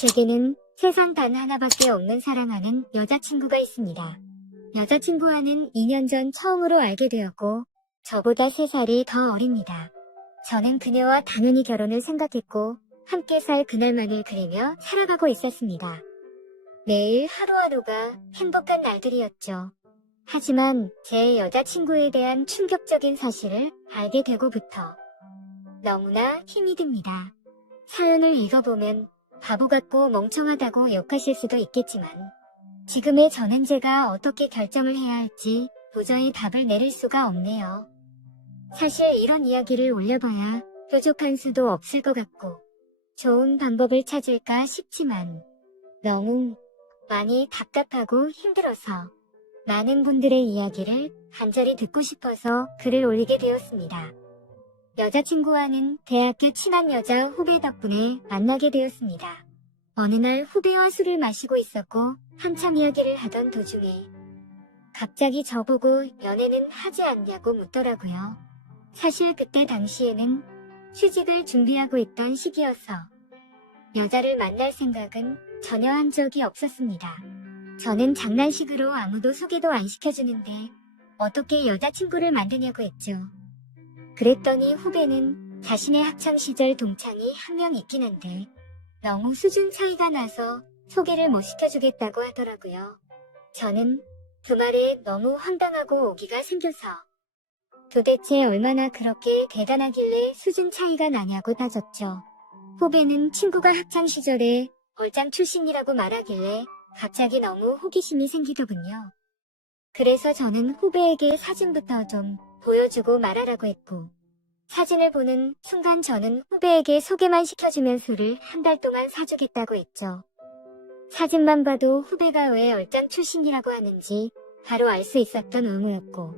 제게는 세상 단 하나밖에 없는 사랑하는 여자친구가 있습니다. 여자친구와는 2년 전 처음으로 알게 되었고 저보다 3살이 더 어립니다. 저는 그녀와 당연히 결혼을 생각했고 함께 살 그날만을 그리며 살아가고 있었습니다. 매일 하루하루가 행복한 날들이었죠. 하지만 제 여자친구에 대한 충격적인 사실을 알게 되고부터 너무나 힘이 듭니다. 사연을 읽어보면 바보 같고 멍청하다고 욕하실 수도 있겠지만 지금의 저는 제가 어떻게 결정을 해야 할지 도저히 답을 내릴 수가 없네요. 사실 이런 이야기를 올려봐야 뾰족한 수도 없을 것 같고 좋은 방법을 찾을까 싶지만 너무 많이 답답하고 힘들어서 많은 분들의 이야기를 간절히 듣고 싶어서 글을 올리게 되었습니다. 여자친구와는 대학교 친한 여자 후배 덕분에 만나게 되었습니다. 어느 날 후배와 술을 마시고 있었고 한참 이야기를 하던 도중에 갑자기 저보고 연애는 하지 않냐고 묻더라고요. 사실 그때 당시에는 취직을 준비하고 있던 시기여서 여자를 만날 생각은 전혀 한 적이 없었습니다. 저는 장난식으로 아무도 소개도 안 시켜주는데 어떻게 여자친구를 만드냐고 했죠. 그랬더니 후배는 자신의 학창시절 동창이 한 명 있긴 한데 너무 수준 차이가 나서 소개를 못 시켜주겠다고 하더라고요. 저는 그 말에 너무 황당하고 오기가 생겨서 도대체 얼마나 그렇게 대단하길래 수준 차이가 나냐고 따졌죠. 후배는 친구가 학창시절에 얼짱 출신이라고 말하길래 갑자기 너무 호기심이 생기더군요. 그래서 저는 후배에게 사진부터 좀 보여주고 말하라고 했고 사진을 보는 순간 저는 후배에게 소개만 시켜주면 술을 한 달 동안 사주겠다고 했죠. 사진만 봐도 후배가 왜 얼짱 출신이라고 하는지 바로 알 수 있었던 의무였고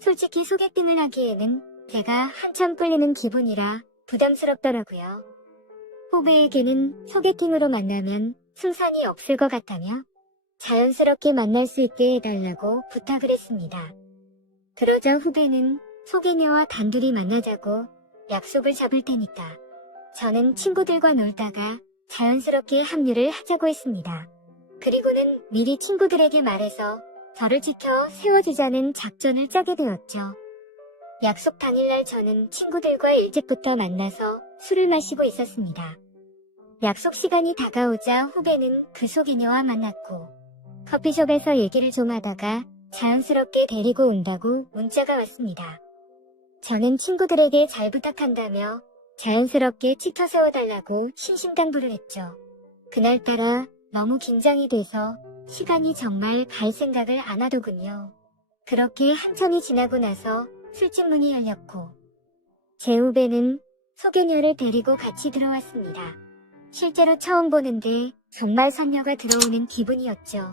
솔직히 소개팅을 하기에는 제가 한참 끌리는 기분이라 부담스럽더라고요. 후배에게는 소개팅으로 만나면 승산이 없을 것 같다며 자연스럽게 만날 수 있게 해달라고 부탁을 했습니다. 그러자 후배는 소개녀와 단둘이 만나자고 약속을 잡을 테니까 저는 친구들과 놀다가 자연스럽게 합류를 하자고 했습니다. 그리고는 미리 친구들에게 말해서 저를 지켜 세워주자는 작전을 짜게 되었죠. 약속 당일날 저는 친구들과 일찍부터 만나서 술을 마시고 있었습니다. 약속 시간이 다가오자 후배는 그 소개녀와 만났고 커피숍에서 얘기를 좀 하다가 자연스럽게 데리고 온다고 문자가 왔습니다. 저는 친구들에게 잘 부탁한다며 자연스럽게 치켜 세워달라고 신신당부를 했죠. 그날따라 너무 긴장이 돼서 시간이 정말 갈 생각을 안 하더군요. 그렇게 한참이 지나고 나서 술집 문이 열렸고 제 후배는 소개녀를 데리고 같이 들어왔습니다. 실제로 처음 보는데 정말 선녀가 들어오는 기분이었죠.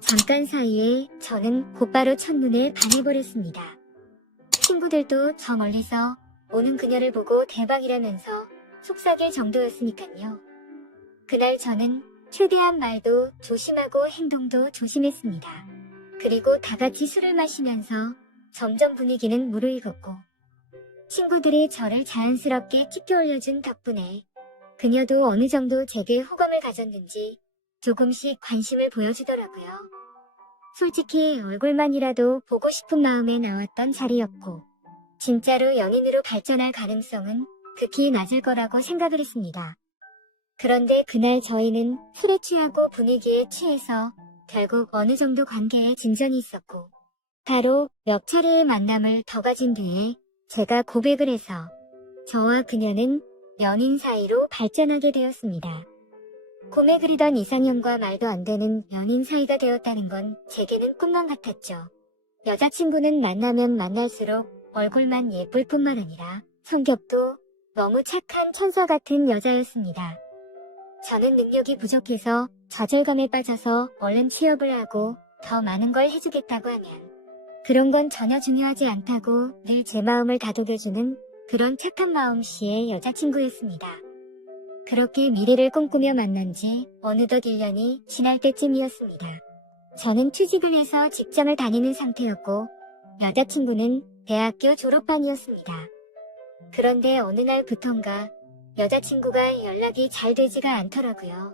잠깐 사이에 저는 곧바로 첫눈에 반해버렸습니다. 친구들도 저 멀리서 오는 그녀를 보고 대박이라면서 속삭일 정도였으니까요. 그날 저는 최대한 말도 조심하고 행동도 조심했습니다. 그리고 다 같이 술을 마시면서 점점 분위기는 무르익었고 친구들이 저를 자연스럽게 치켜 올려준 덕분에 그녀도 어느 정도 제게 호감을 가졌는지 조금씩 관심을 보여주더라고요. 솔직히 얼굴만이라도 보고 싶은 마음에 나왔던 자리였고 진짜로 연인으로 발전할 가능성은 극히 낮을 거라고 생각을 했습니다. 그런데 그날 저희는 술에 취하고 분위기에 취해서 결국 어느 정도 관계에 진전이 있었고 바로 몇 차례의 만남을 더 가진 뒤에 제가 고백을 해서 저와 그녀는 연인 사이로 발전하게 되었습니다. 꿈에 그리던 이상형과 말도 안 되는 연인 사이가 되었다는 건 제게는 꿈만 같았죠. 여자친구는 만나면 만날수록 얼굴만 예쁠 뿐만 아니라 성격도 너무 착한 천사 같은 여자였습니다. 저는 능력이 부족해서 좌절감에 빠져서 얼른 취업을 하고 더 많은 걸 해주겠다고 하면 그런 건 전혀 중요하지 않다고 늘 제 마음을 다독여주는 그런 착한 마음씨의 여자친구였습니다. 그렇게 미래를 꿈꾸며 만난 지 어느덧 1년이 지날 때쯤이었습니다. 저는 취직을 해서 직장을 다니는 상태였고 여자친구는 대학교 졸업반이었습니다. 그런데 어느 날부턴가 여자친구가 연락이 잘 되지가 않더라고요.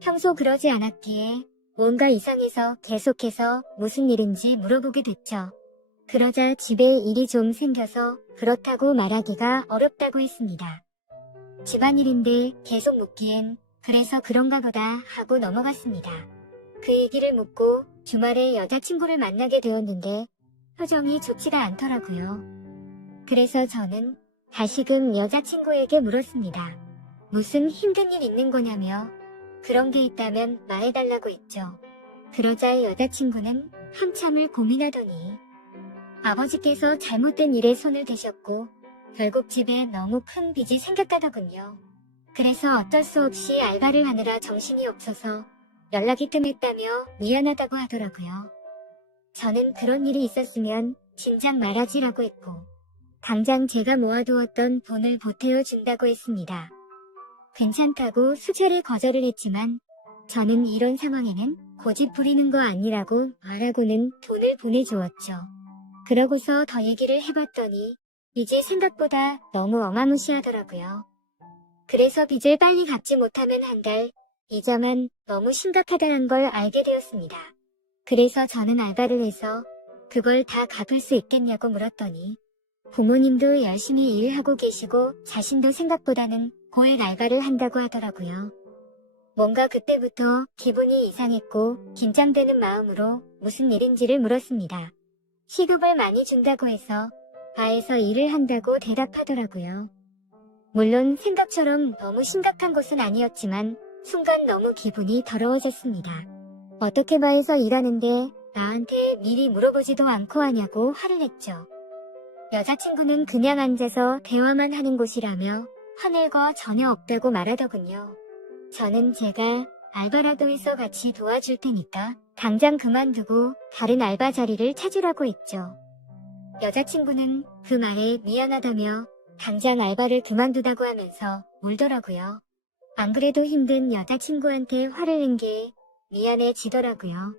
평소 그러지 않았기에 뭔가 이상해서 계속해서 무슨 일인지 물어보게 됐죠. 그러자 집에 일이 좀 생겨서 그렇다고 말하기가 어렵다고 했습니다. 집안일인데 계속 묻기엔 그래서 그런가 보다 하고 넘어갔습니다. 그 얘기를 묻고 주말에 여자친구를 만나게 되었는데 표정이 좋지가 않더라고요. 그래서 저는 다시금 여자친구에게 물었습니다. 무슨 힘든 일 있는 거냐며 그런 게 있다면 말해달라고 했죠. 그러자 여자친구는 한참을 고민하더니 아버지께서 잘못된 일에 손을 대셨고 결국 집에 너무 큰 빚이 생겼다더군요. 그래서 어쩔 수 없이 알바를 하느라 정신이 없어서 연락이 뜸했다며 미안하다고 하더라고요. 저는 그런 일이 있었으면 진작 말하지라고 했고 당장 제가 모아두었던 돈을 보태어 준다고 했습니다. 괜찮다고 수차례 거절을 했지만 저는 이런 상황에는 고집 부리는 거 아니라고 말하고는 돈을 보내주었죠. 그러고서 더 얘기를 해봤더니 빚이 생각보다 너무 어마무시하더라고요. 그래서 빚을 빨리 갚지 못하면 한 달, 이자만 너무 심각하다는 걸 알게 되었습니다. 그래서 저는 알바를 해서 그걸 다 갚을 수 있겠냐고 물었더니 부모님도 열심히 일하고 계시고 자신도 생각보다는 고액 알바를 한다고 하더라고요. 뭔가 그때부터 기분이 이상했고 긴장되는 마음으로 무슨 일인지를 물었습니다. 시급을 많이 준다고 해서 바에서 일을 한다고 대답하더라고요. 물론 생각처럼 너무 심각한 것은 아니었지만 순간 너무 기분이 더러워졌습니다. 어떻게 바에서 일하는데 나한테 미리 물어보지도 않고 하냐고 화를 냈죠. 여자친구는 그냥 앉아서 대화만 하는 곳이라며 화낼 거 전혀 없다고 말하더군요. 저는 제가 알바라도 해서 같이 도와줄 테니까 당장 그만두고 다른 알바 자리를 찾으라고 했죠. 여자친구는 그 말에 미안하다며 당장 알바를 그만두다고 하면서 울더라고요. 안 그래도 힘든 여자친구한테 화를 낸 게 미안해지더라고요.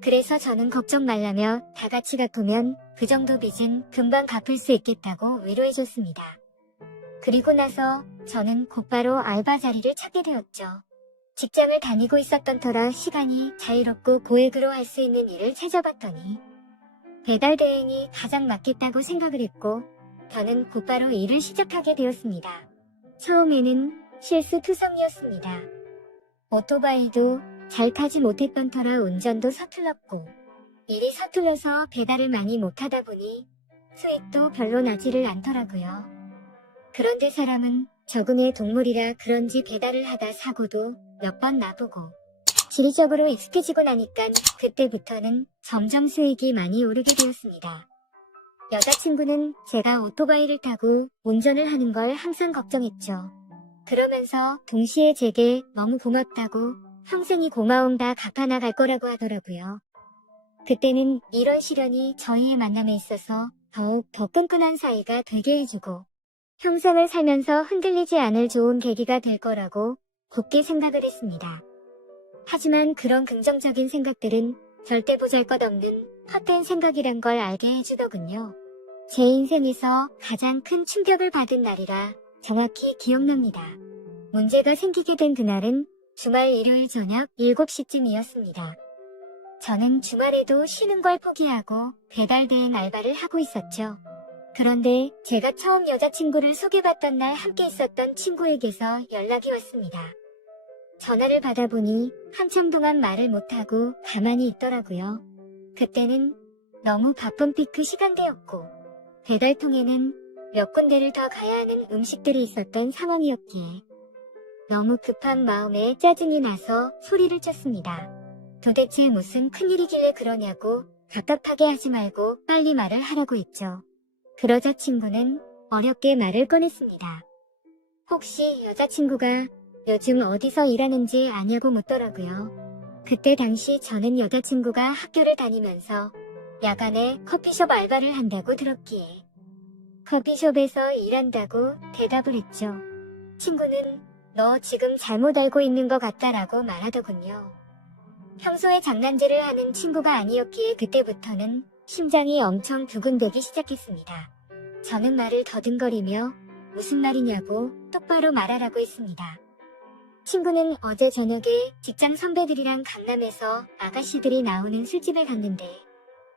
그래서 저는 걱정 말라며 다 같이 갚으면 그 정도 빚은 금방 갚을 수 있겠다고 위로해줬습니다. 그리고 나서 저는 곧바로 알바 자리를 찾게 되었죠. 직장을 다니고 있었던 터라 시간이 자유롭고 고액으로 할 수 있는 일을 찾아봤더니 배달 대행이 가장 맞겠다고 생각을 했고 저는 곧바로 일을 시작하게 되었습니다. 처음에는 실수투성이었습니다. 오토바이도 잘 타지 못했던 터라 운전도 서툴렀고 일이 서툴러서 배달을 많이 못하다 보니 수익도 별로 나지를 않더라고요. 그런데 사람은 적응의 동물이라 그런지 배달을 하다 사고도 몇 번 나보고 지리적으로 익숙해지고 나니까 그때부터는 점점 수익이 많이 오르게 되었습니다. 여자친구는 제가 오토바이를 타고 운전을 하는 걸 항상 걱정했죠. 그러면서 동시에 제게 너무 고맙다고 평생이 고마움 다 갚아나갈 거라고 하더라고요. 그때는 이런 시련이 저희의 만남에 있어서 더욱 더 끈끈한 사이가 되게 해주고 평생을 살면서 흔들리지 않을 좋은 계기가 될 거라고 굳게 생각을 했습니다. 하지만 그런 긍정적인 생각들은 절대 보잘것없는 헛된 생각이란 걸 알게 해주더군요. 제 인생에서 가장 큰 충격을 받은 날이라 정확히 기억납니다. 문제가 생기게 된 그날은 주말 일요일 저녁 7시쯤이었습니다. 저는 주말에도 쉬는 걸 포기하고 배달 대행 알바를 하고 있었죠. 그런데 제가 처음 여자친구를 소개받던 날 함께 있었던 친구에게서 연락이 왔습니다. 전화를 받아보니 한참 동안 말을 못하고 가만히 있더라고요. 그때는 너무 바쁜 피크 시간대였고 배달통에는 몇 군데를 더 가야 하는 음식들이 있었던 상황이었기에 너무 급한 마음에 짜증이 나서 소리를 쳤습니다. 도대체 무슨 큰일이길래 그러냐고 답답하게 하지 말고 빨리 말을 하라고 했죠. 그러자 친구는 어렵게 말을 꺼냈습니다. 혹시 여자친구가 요즘 어디서 일하는지 아냐고 묻더라고요. 그때 당시 저는 여자친구가 학교를 다니면서 야간에 커피숍 알바를 한다고 들었기에 커피숍에서 일한다고 대답을 했죠. 친구는 너 지금 잘못 알고 있는 것 같다라고 말하더군요. 평소에 장난질을 하는 친구가 아니었기에 그때부터는 심장이 엄청 두근대기 시작했습니다. 저는 말을 더듬거리며 무슨 말이냐고 똑바로 말하라고 했습니다. 친구는 어제 저녁에 직장 선배들이랑 강남에서 아가씨들이 나오는 술집에 갔는데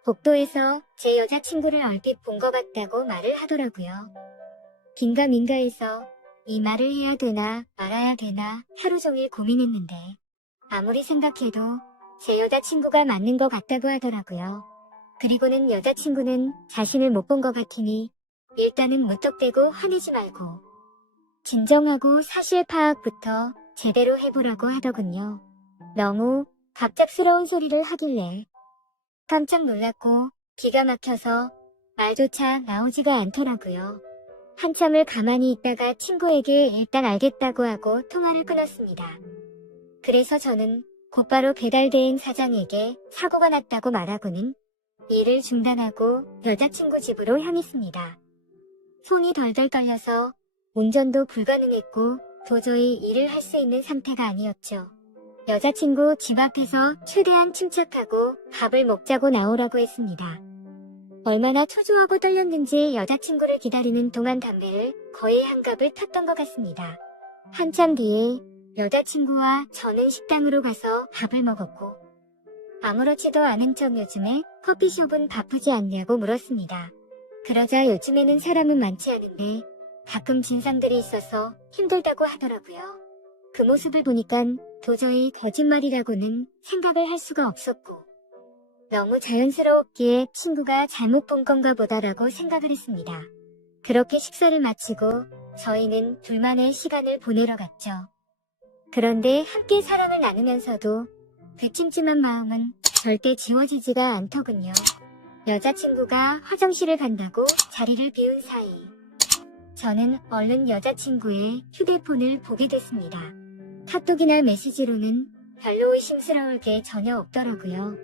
복도에서 제 여자친구를 얼핏 본 것 같다고 말을 하더라고요. 긴가민가해서 이 말을 해야 되나 말아야 되나 하루 종일 고민했는데 아무리 생각해도 제 여자친구가 맞는 것 같다고 하더라고요. 그리고는 여자친구는 자신을 못 본 것 같으니 일단은 무턱대고 화내지 말고 진정하고 사실 파악부터 제대로 해보라고 하더군요. 너무 갑작스러운 소리를 하길래 깜짝 놀랐고 기가 막혀서 말조차 나오지가 않더라고요. 한참을 가만히 있다가 친구에게 일단 알겠다고 하고 통화를 끊었습니다. 그래서 저는 곧바로 배달대행 사장에게 사고가 났다고 말하고는 일을 중단하고 여자친구 집으로 향했습니다. 손이 덜덜 떨려서 운전도 불가능했고 도저히 일을 할 수 있는 상태가 아니었죠. 여자친구 집 앞에서 최대한 침착하고 밥을 먹자고 나오라고 했습니다. 얼마나 초조하고 떨렸는지 여자친구를 기다리는 동안 담배를 거의 한 갑을 폈던 것 같습니다. 한참 뒤에 여자친구와 저는 식당으로 가서 밥을 먹었고 아무렇지도 않은 척 요즘에 커피숍은 바쁘지 않냐고 물었습니다. 그러자 요즘에는 사람은 많지 않은데 가끔 진상들이 있어서 힘들다고 하더라고요. 그 모습을 보니깐 도저히 거짓말이라고는 생각을 할 수가 없었고 너무 자연스러웠기에 친구가 잘못 본 건가 보다라고 생각을 했습니다. 그렇게 식사를 마치고 저희는 둘만의 시간을 보내러 갔죠. 그런데 함께 사랑을 나누면서도 그 찜찜한 마음은 절대 지워지지가 않더군요. 여자친구가 화장실을 간다고 자리를 비운 사이 저는 얼른 여자친구의 휴대폰을 보게 됐습니다. 카톡이나 메시지로는 별로 의심스러울 게 전혀 없더라고요.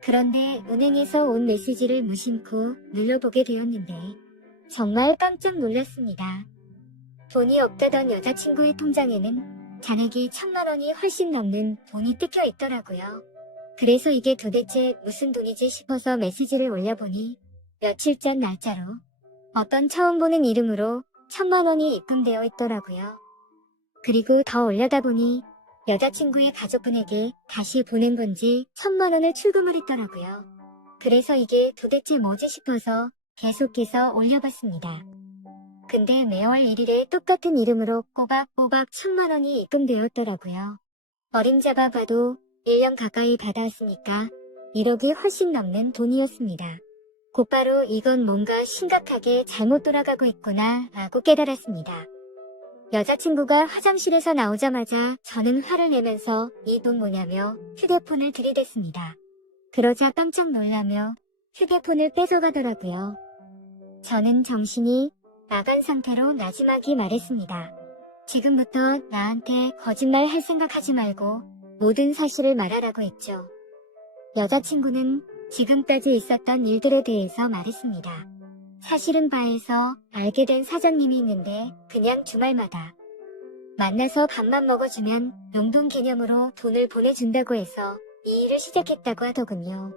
그런데 은행에서 온 메시지를 무심코 눌러보게 되었는데 정말 깜짝 놀랐습니다. 돈이 없다던 여자친구의 통장에는 잔액이 1,000만 원이 훨씬 넘는 돈이 뜯겨 있더라고요. 그래서 이게 도대체 무슨 돈이지 싶어서 메시지를 올려보니 며칠 전 날짜로 어떤 처음 보는 이름으로 1,000만 원이 입금되어 있더라고요. 그리고 더 올려다 보니 여자친구의 가족분에게 다시 보낸 건지 1,000만 원을 출금을 했더라고요. 그래서 이게 도대체 뭐지 싶어서 계속해서 올려봤습니다. 근데 매월 1일에 똑같은 이름으로 꼬박꼬박 1,000만 원이 입금되었더라고요. 어림잡아 봐도 1년 가까이 받아왔으니까 1억이 훨씬 넘는 돈이었습니다. 곧바로 이건 뭔가 심각하게 잘못 돌아가고 있구나 라고 깨달았습니다. 여자친구가 화장실에서 나오자마자 저는 화를 내면서 이 돈 뭐냐며 휴대폰을 들이댔습니다. 그러자 깜짝 놀라며 휴대폰을 뺏어가더라고요. 저는 정신이 나간 상태로 나지막이 말했습니다. 지금부터 나한테 거짓말 할 생각하지 말고 모든 사실을 말하라고 했죠. 여자친구는 지금까지 있었던 일들에 대해서 말했습니다. 사실은 바에서 알게 된 사장님이 있는데 그냥 주말마다 만나서 밥만 먹어주면 용돈 개념으로 돈을 보내준다고 해서 이 일을 시작했다고 하더군요.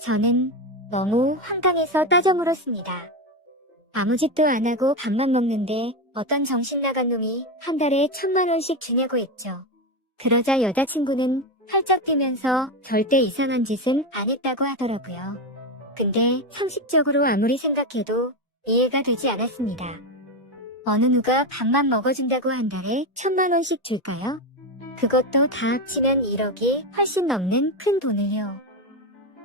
저는 너무 황당해서 따져 물었습니다. 아무 짓도 안 하고 밥만 먹는데 어떤 정신 나간 놈이 한 달에 1,000만 원씩 주냐고 했죠. 그러자 여자친구는 활짝 뛰면서 절대 이상한 짓은 안 했다고 하더라고요. 근데 상식적으로 아무리 생각해도 이해가 되지 않았습니다. 어느 누가 밥만 먹어준다고 한 달에 1,000만 원씩 줄까요? 그것도 다 합치면 1억이 훨씬 넘는 큰 돈을요.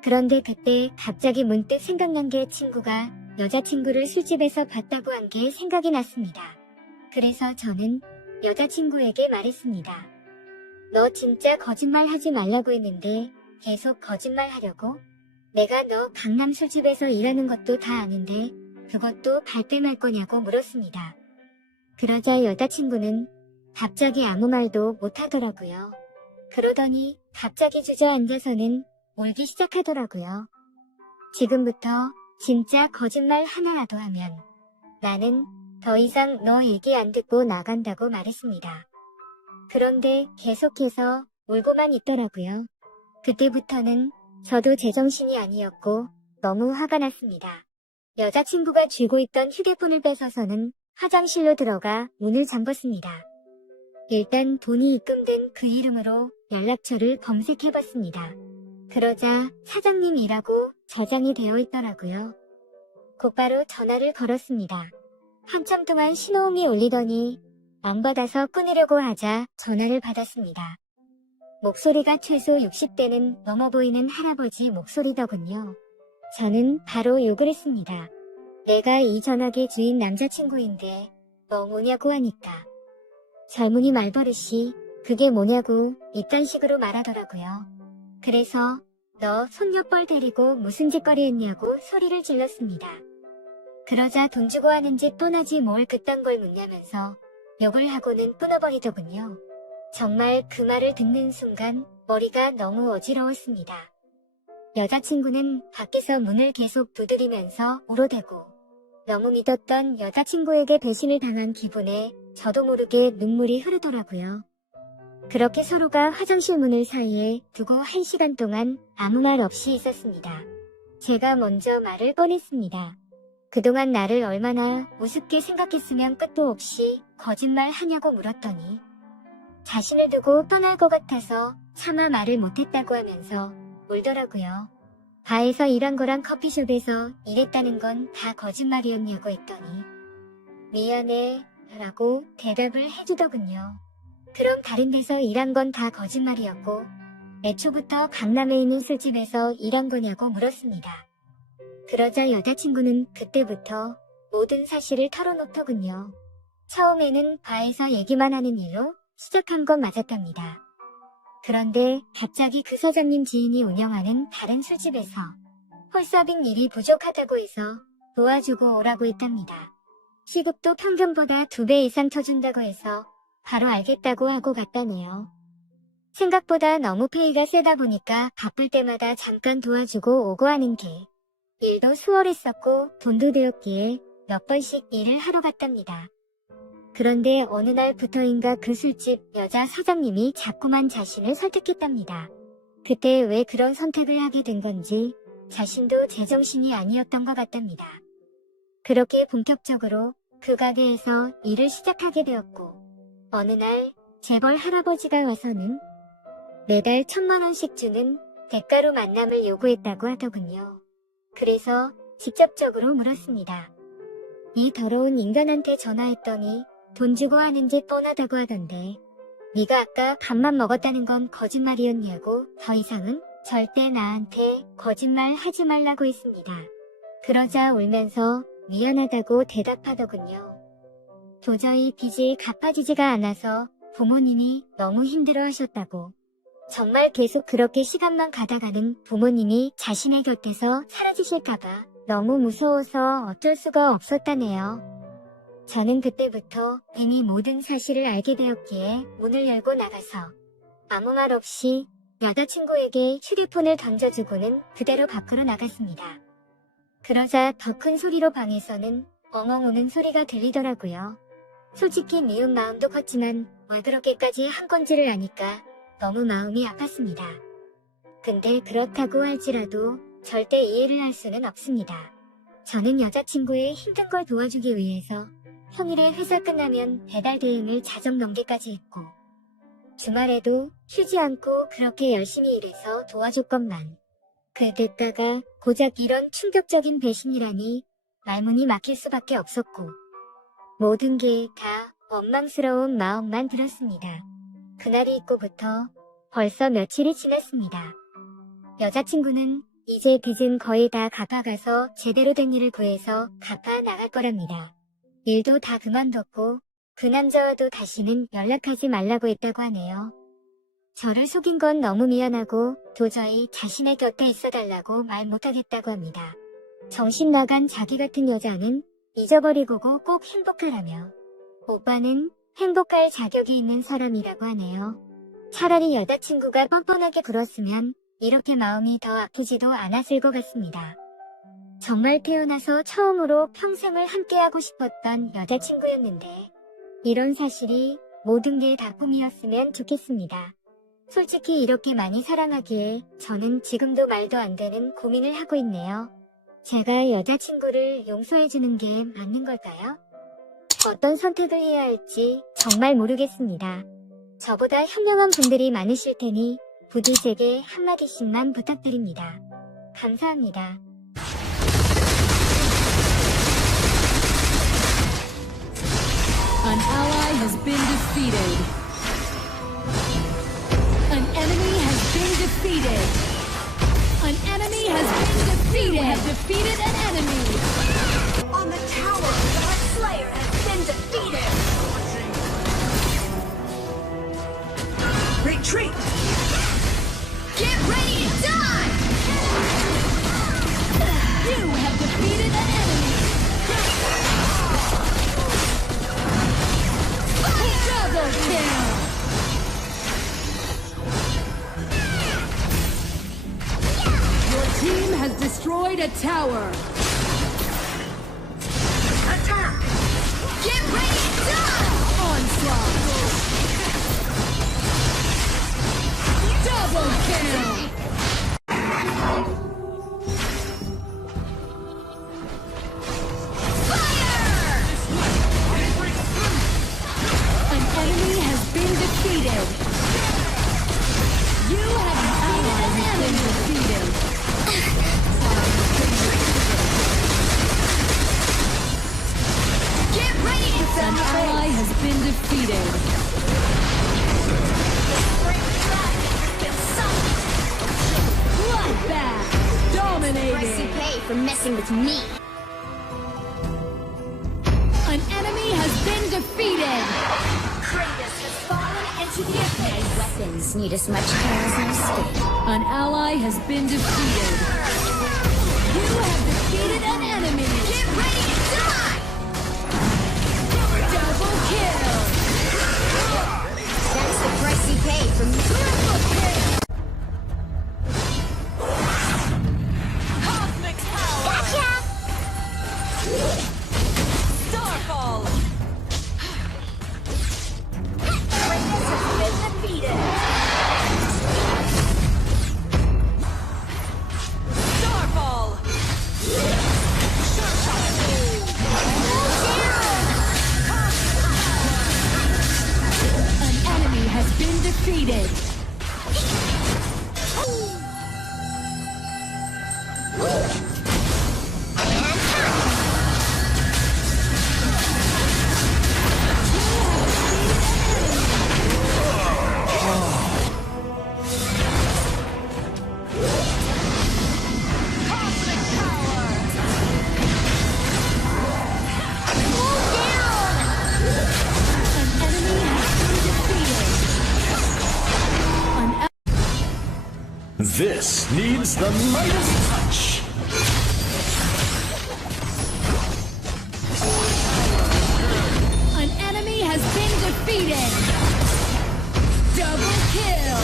그런데 그때 갑자기 문득 생각난 게 친구가 여자친구를 술집에서 봤다고 한 게 생각이 났습니다. 그래서 저는 여자친구에게 말했습니다. 너 진짜 거짓말 하지 말라고 했는데 계속 거짓말 하려고? 내가 너 강남 술집에서 일하는 것도 다 아는데 그것도 발뺌할 거냐고 물었습니다. 그러자 여자친구는 갑자기 아무 말도 못하더라고요. 그러더니 갑자기 주저앉아서는 울기 시작하더라고요. 지금부터 진짜 거짓말 하나라도 하면 나는 더 이상 너 얘기 안 듣고 나간다고 말했습니다. 그런데 계속해서 울고만 있더라고요. 그때부터는 저도 제정신이 아니었고 너무 화가 났습니다. 여자친구가 쥐고 있던 휴대폰을 뺏어서는 화장실로 들어가 문을 잠궜습니다. 일단 돈이 입금된 그 이름으로 연락처를 검색해봤습니다. 그러자 사장님이라고 저장이 되어 있더라고요. 곧바로 전화를 걸었습니다. 한참 동안 신호음이 울리더니 안 받아서 끊으려고 하자 전화를 받았습니다. 목소리가 최소 60대는 넘어 보이는 할아버지 목소리더군요. 저는 바로 욕을 했습니다. 내가 이 전화기 주인 남자친구인데 뭐 뭐냐고 하니까 젊은이 말버릇이 그게 뭐냐고 이딴 식으로 말하더라고요. 그래서 너 손녀뻘 데리고 무슨 짓거리 했냐고 소리를 질렀습니다. 그러자 돈 주고 하는 짓 뻔하지 뭘 그딴 걸 묻냐면서 욕을 하고는 끊어버리더군요. 정말 그 말을 듣는 순간 머리가 너무 어지러웠습니다. 여자친구는 밖에서 문을 계속 두드리면서 울어대고 너무 믿었던 여자친구에게 배신을 당한 기분에 저도 모르게 눈물이 흐르더라고요. 그렇게 서로가 화장실 문을 사이에 두고 1시간 동안 아무 말 없이 있었습니다. 제가 먼저 말을 꺼냈습니다. 그동안 나를 얼마나 우습게 생각했으면 끝도 없이 거짓말 하냐고 물었더니 자신을 두고 떠날 것 같아서 차마 말을 못했다고 하면서 울더라고요. 바에서 일한 거랑 커피숍에서 일했다는 건 다 거짓말이었냐고 했더니 미안해 라고 대답을 해주더군요. 그럼 다른 데서 일한 건 다 거짓말이었고 애초부터 강남에 있는 술집에서 일한 거냐고 물었습니다. 그러자 여자친구는 그때부터 모든 사실을 털어놓더군요. 처음에는 바에서 얘기만 하는 일로 시작한 건 맞았답니다. 그런데 갑자기 그 사장님 지인이 운영하는 다른 술집에서 홀서빙 일이 부족하다고 해서 도와주고 오라고 했답니다. 시급도 평균보다 2배 이상 쳐준다고 해서 바로 알겠다고 하고 갔다네요. 생각보다 너무 페이가 세다 보니까 바쁠 때마다 잠깐 도와주고 오고 하는 게 일도 수월했었고 돈도 되었기에 몇 번씩 일을 하러 갔답니다. 그런데 어느 날부터인가 그 술집 여자 사장님이 자꾸만 자신을 설득했답니다. 그때 왜 그런 선택을 하게 된 건지 자신도 제정신이 아니었던 것 같답니다. 그렇게 본격적으로 그 가게에서 일을 시작하게 되었고 어느 날 재벌 할아버지가 와서는 매달 1,000만 원씩 주는 대가로 만남을 요구했다고 하더군요. 그래서 직접적으로 물었습니다. 이 더러운 인간한테 전화했더니 돈 주고 하는 짓 뻔하다고 하던데 네가 아까 밥만 먹었다는 건 거짓말이었냐고 더 이상은 절대 나한테 거짓말 하지 말라고 했습니다. 그러자 울면서 미안하다고 대답하더군요. 도저히 빚이 갚아지지가 않아서 부모님이 너무 힘들어 하셨다고. 정말 계속 그렇게 시간만 가다가는 부모님이 자신의 곁에서 사라지실까봐 너무 무서워서 어쩔 수가 없었다네요. 저는 그때부터 이미 모든 사실을 알게 되었기에 문을 열고 나가서 아무 말 없이 여자친구에게 휴대폰을 던져주고는 그대로 밖으로 나갔습니다. 그러자 더 큰 소리로 방에서는 엉엉 우는 소리가 들리더라고요. 솔직히 미운 마음도 컸지만 왜 그렇게까지 한 건지를 아니까 너무 마음이 아팠습니다. 근데 그렇다고 할지라도 절대 이해를 할 수는 없습니다. 저는 여자친구의 힘든 걸 도와주기 위해서 평일에 회사 끝나면 배달 대행을 자정 넘게까지 했고 주말에도 쉬지 않고 그렇게 열심히 일해서 도와줬건만 그 대가가 고작 이런 충격적인 배신이라니 말문이 막힐 수밖에 없었고 모든 게 다 원망스러운 마음만 들었습니다. 그날이 있고부터 벌써 며칠이 지났습니다. 여자친구는 이제 빚은 거의 다 갚아가서 제대로 된 일을 구해서 갚아 나갈 거랍니다. 일도 다 그만뒀고 그 남자와도 다시는 연락하지 말라고 했다고 하네요. 저를 속인 건 너무 미안하고 도저히 자신의 곁에 있어달라고 말 못하겠다고 합니다. 정신 나간 자기 같은 여자는 잊어버리고고 꼭 행복하라며 오빠는 행복할 자격이 있는 사람이라고 하네요. 차라리 여자친구가 뻔뻔하게 굴었으면 이렇게 마음이 더 아프지도 않았을 것 같습니다. 정말 태어나서 처음으로 평생을 함께하고 싶었던 여자친구였는데 이런 사실이 모든 게 다 꿈이었으면 좋겠습니다. 솔직히 이렇게 많이 사랑하기에 저는 지금도 말도 안 되는 고민을 하고 있네요. 제가 여자친구를 용서해주는 게 맞는 걸까요? 어떤 선택을 해야 할지 정말 모르겠습니다. 저보다 현명한 분들이 많으실 테니 부디 제게 한마디씩만 부탁드립니다. 감사합니다. An ally has been defeated. An enemy has been defeated. An enemy has been defeated. You have defeated an enemy. On the tower, Dark Slayer has been defeated! Retreat! Get ready to die! You have defeated an enemy. Double kill. Your team has destroyed a tower. Attack! Get ready to die! Onslaught. Double kill. An enemy has been defeated. You have defeated an enemy. Defeated. Get ready to An die! ally has been defeated. Bloodbath. Price you Dominating. pay for messing with me! An enemy has been defeated. Kratos has fallen into the abyss! My weapons need as much care as my skin. An ally has been defeated. You have defeated an enemy. Get ready to die! Double kill. That's the price you pay for triple kill! Cosmic power! Gotcha! Starfall! Kratos has been defeated! Starfall! An enemy has been defeated. An enemy has been defeated. An This needs the Midas touch. An enemy has been defeated. Double kill.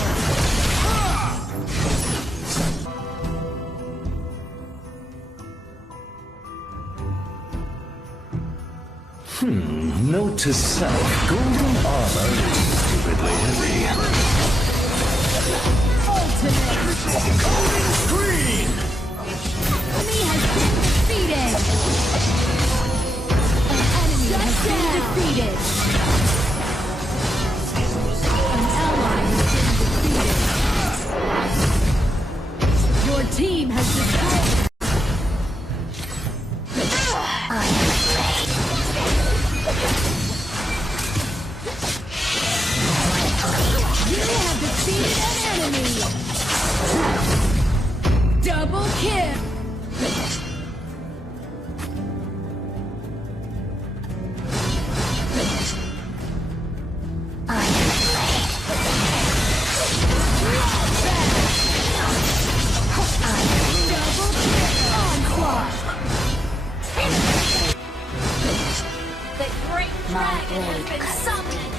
Note to self: golden armor is stupidly heavy. Ultimate. Green. Enemy has been defeated. An enemy has been defeated. An ally has been defeated. Your team has destroyed. You have defeated an enemy. Double kill. Double kill. Onslaught. The great dragon has been summoned!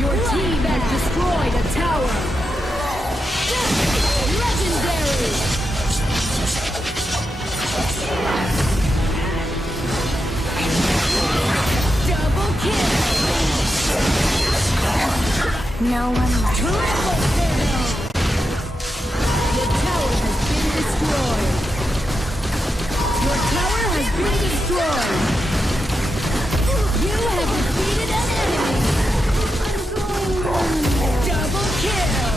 Your team has destroyed a tower. Legendary. Double kill. No one left. Triple kill. The tower has been destroyed. Your tower has been destroyed. You have defeated an enemy. Double kill!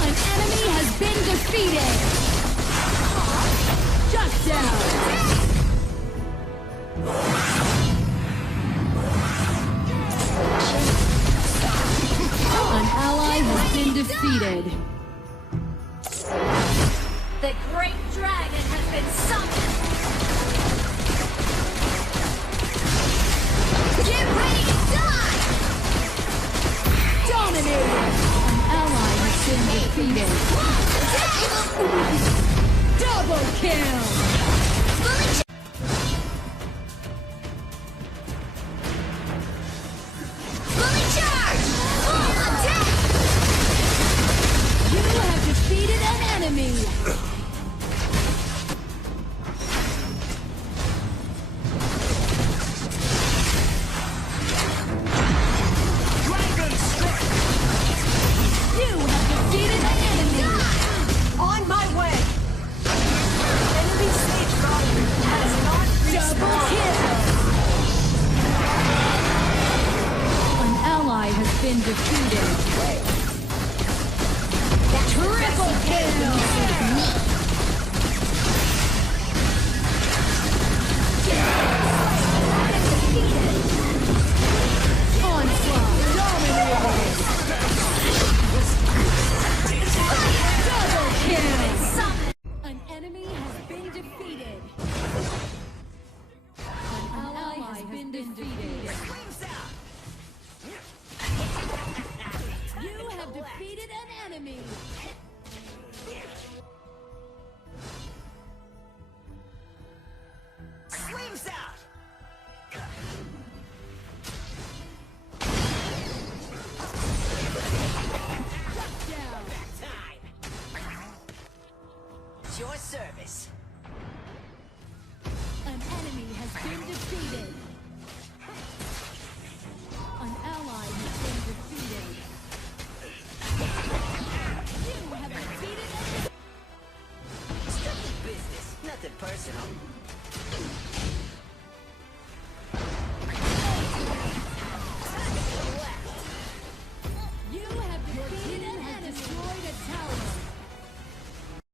An enemy has been defeated! Shut down! An ally has been defeated. The great dragon has been summoned. Get ready to die! Dominated! An ally has been defeated. Double kill! Fully charged! Full attack! You have defeated an enemy! You have defeated an enemy! On my way! Enemy siege volume has not Double kill! An ally has been defeated. Triple kill! Onslaught dominated! Double kill! An enemy has been defeated. An ally has been defeated. You have defeated an enemy. Flames out! Down. Time! It's your service. An enemy has been defeated. An ally has been defeated. You have defeated an Strictly business, nothing personal.